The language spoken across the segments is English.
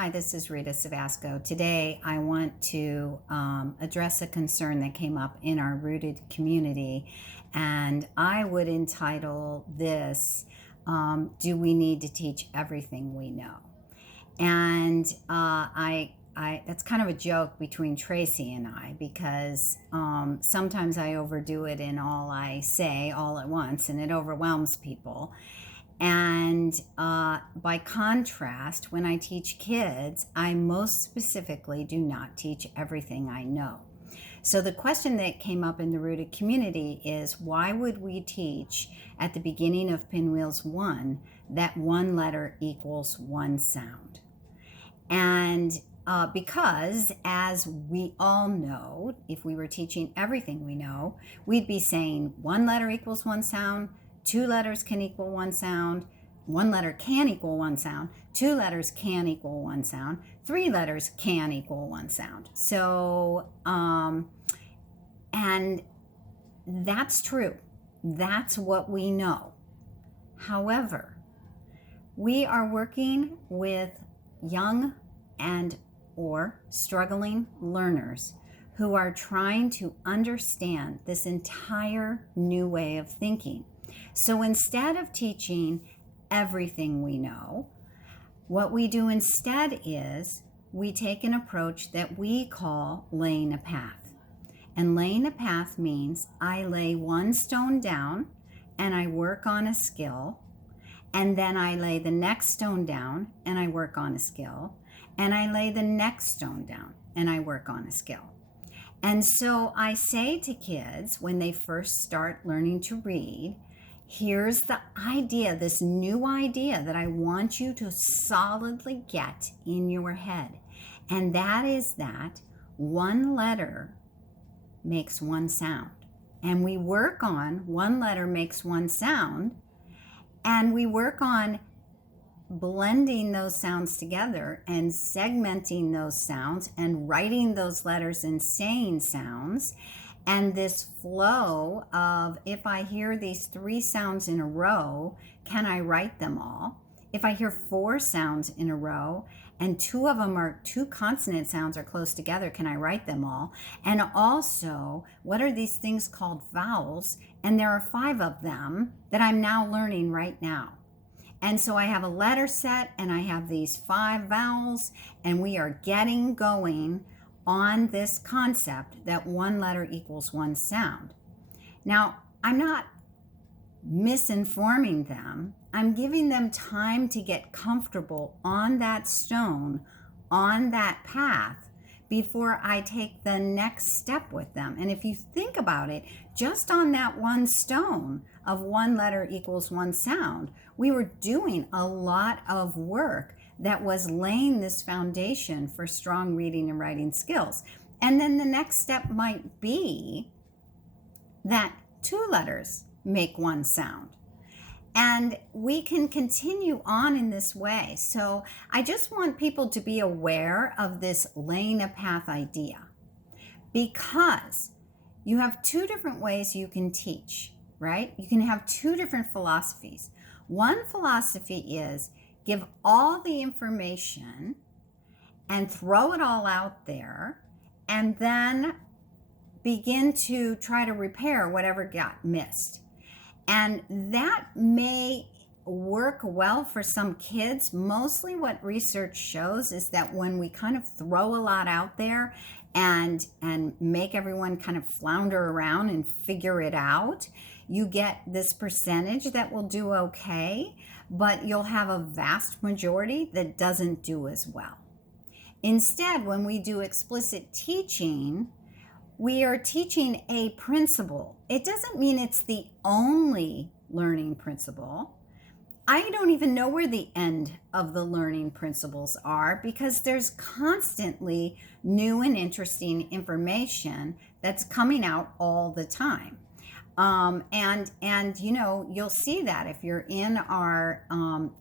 Hi, this is Rita Savasco. Today, I want to address a concern that came up in our rooted community, and I would entitle this, Do We Need to Teach Everything We Know? And that's kind of a joke between Tracy and I because sometimes I overdo it in all I say all at once, and it overwhelms people. And by contrast, when I teach kids, I most specifically do not teach everything I know. So the question that came up in the rooted community is, why would we teach at the beginning of Pinwheels 1 that one letter equals one sound? And because, as we all know, if we were teaching everything we know, we'd be saying one letter equals one sound, two letters can equal one sound, one letter can equal one sound, two letters can equal one sound, three letters can equal one sound. So, and that's true. That's what we know. However, we are working with young and or struggling learners who are trying to understand this entire new way of thinking. So instead of teaching everything we know, what we do instead is we take an approach that we call laying a path. And laying a path means I lay one stone down and I work on a skill, and then I lay the next stone down and I work on a skill, and I lay the next stone down and I work on a skill. And so I say to kids when they first start learning to read, here's the idea, this new idea that I want you to solidly get in your head. And that is that one letter makes one sound. And we work on one letter makes one sound, and we work on blending those sounds together and segmenting those sounds and writing those letters and saying sounds. And this flow of, if I hear these three sounds in a row, can I write them all? If I hear four sounds in a row and two of them are two consonant sounds are close together, can I write them all? And also, what are these things called vowels? And there are 5 of them that I'm now learning right now. And so I have a letter set and I have these 5 vowels, and we are getting going on this concept that one letter equals one sound. Now, I'm not misinforming them. I'm giving them time to get comfortable on that stone, on that path, before I take the next step with them. And if you think about it, just on that one stone of one letter equals one sound, we were doing a lot of work that was laying this foundation for strong reading and writing skills. And then the next step might be that 2 letters make one sound. And we can continue on in this way. So I just want people to be aware of this laying a path idea, because you have 2 different ways you can teach, right? You can have 2 different philosophies. One philosophy is give all the information and throw it all out there, and then begin to try to repair whatever got missed. And that may work well for some kids. Mostly what research shows is that when we kind of throw a lot out there and make everyone kind of flounder around and figure it out, you get this percentage that will do okay, but you'll have a vast majority that doesn't do as well. Instead, when we do explicit teaching, we are teaching a principle. It doesn't mean it's the only learning principle. I don't even know where the end of the learning principles are, because there's constantly new and interesting information that's coming out all the time. And you know, you'll see that if you're in our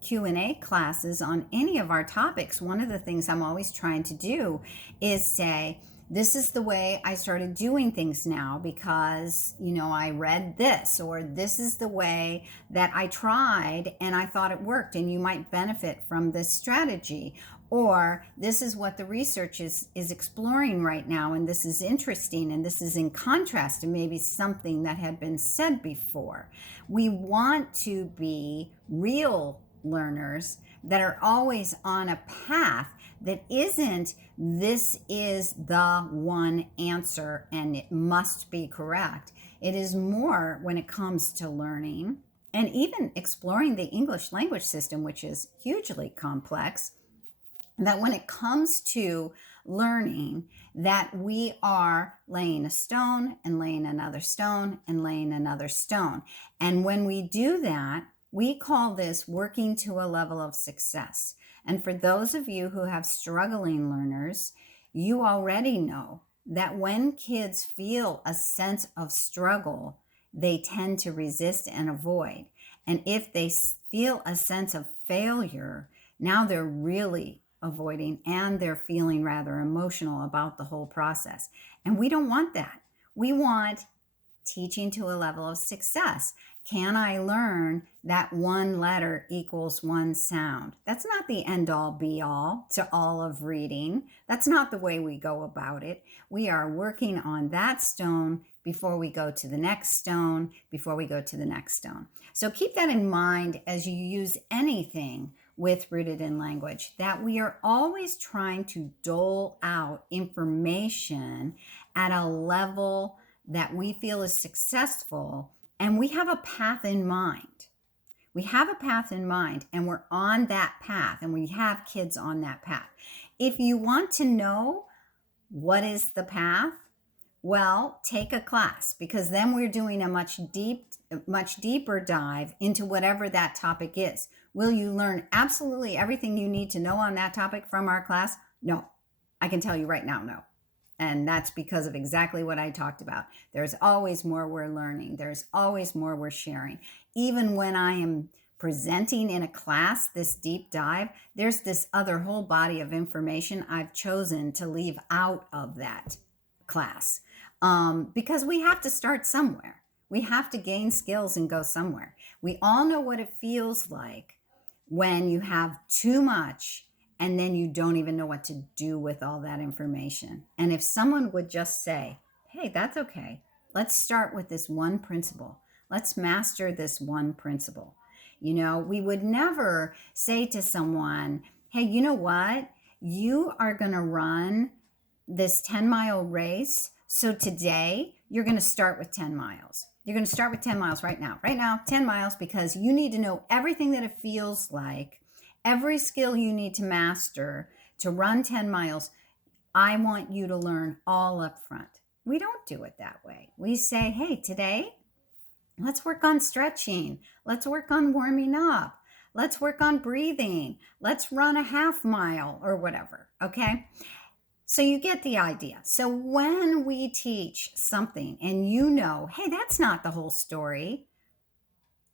Q&A classes on any of our topics. One of the things I'm always trying to do is say, this is the way I started doing things now because, you know, I read this, or this is the way that I tried and I thought it worked, and you might benefit from this strategy. Or this is what the research is exploring right now, and this is interesting, and this is in contrast to maybe something that had been said before. We want to be real learners that are always on a path that isn't, this is the one answer and it must be correct. It is more, when it comes to learning and even exploring the English language system, which is hugely complex, that when it comes to learning, that we are laying a stone and laying another stone and laying another stone. And when we do that, we call this working to a level of success. And for those of you who have struggling learners, you already know that when kids feel a sense of struggle, they tend to resist and avoid. And if they feel a sense of failure, now they're really avoiding and they're feeling rather emotional about the whole process. And we don't want that. We want teaching to a level of success. Can I learn that one letter equals one sound? That's not the end all be all to all of reading. That's not the way we go about it. We are working on that stone before we go to the next stone, before we go to the next stone. So keep that in mind as you use anything with Rooted in Language, that we are always trying to dole out information at a level that we feel is successful, and we have a path in mind. We have a path in mind, and we're on that path, and we have kids on that path. If you want to know what is the path, well, take a class, because then we're doing a much deeper dive into whatever that topic is. Will you learn absolutely everything you need to know on that topic from our class? No, I can tell you right now, no. And that's because of exactly what I talked about. There's always more we're learning. There's always more we're sharing. Even when I am presenting in a class, this deep dive, there's this other whole body of information I've chosen to leave out of that class, because we have to start somewhere. We have to gain skills and go somewhere. We all know what it feels like when you have too much and then you don't even know what to do with all that information. And if someone would just say, hey, that's okay. Let's start with this one principle. Let's master this one principle. You know, we would never say to someone, hey, you know what? You are going to run this 10-mile race. So today you're going to start with 10 miles. You're going to start with 10 miles right now, 10 miles, because you need to know everything that it feels like, every skill you need to master to run 10 miles. I want you to learn all up front. We don't do it that way. We say, hey, today, let's work on stretching. Let's work on warming up. Let's work on breathing. Let's run a half mile or whatever, okay? So you get the idea. So when we teach something and you know, hey, that's not the whole story,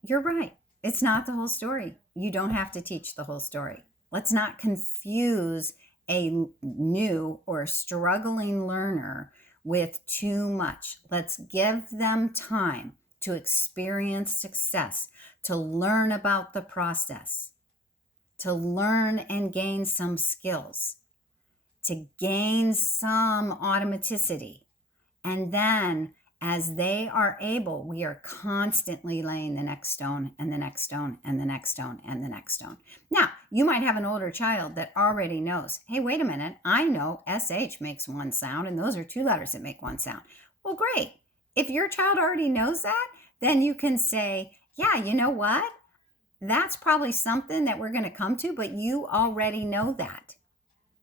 you're right. It's not the whole story. You don't have to teach the whole story. Let's not confuse a new or struggling learner with too much. Let's give them time to experience success, to learn about the process, to learn and gain some skills, to gain some automaticity. And then as they are able, we are constantly laying the next stone and the next stone and the next stone and the next stone. Now, you might have an older child that already knows, hey, wait a minute, I know SH makes one sound and those are two letters that make one sound. Well, great. If your child already knows that, then you can say, yeah, you know what? That's probably something that we're going to come to, but you already know that,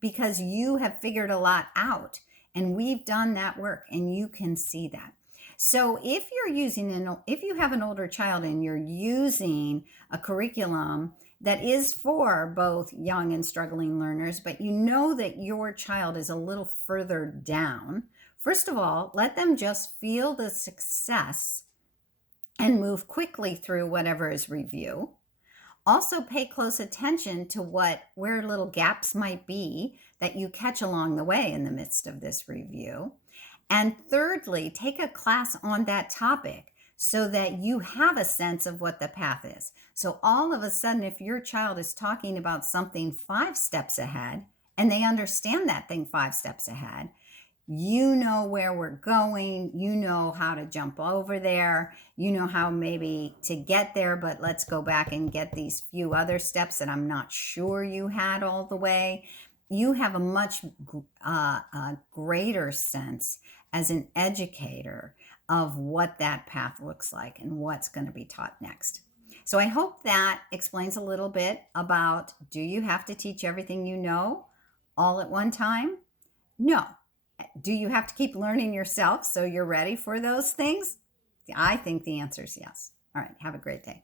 because you have figured a lot out and we've done that work and you can see that. So if you have an older child and you're using a curriculum that is for both young and struggling learners, but you know that your child is a little further down, first of all, let them just feel the success and move quickly through whatever is review. Also pay close attention to where little gaps might be that you catch along the way in the midst of this review. And thirdly, take a class on that topic so that you have a sense of what the path is. So all of a sudden, if your child is talking about something 5 steps ahead and they understand that thing 5 steps ahead, you know where we're going, you know how to jump over there, you know how maybe to get there, but let's go back and get these few other steps that I'm not sure you had all the way. You have a much greater sense as an educator of what that path looks like and what's going to be taught next. So I hope that explains a little bit about, do you have to teach everything you know all at one time? No. Do you have to keep learning yourself so you're ready for those things? I think the answer is yes. All right. Have a great day.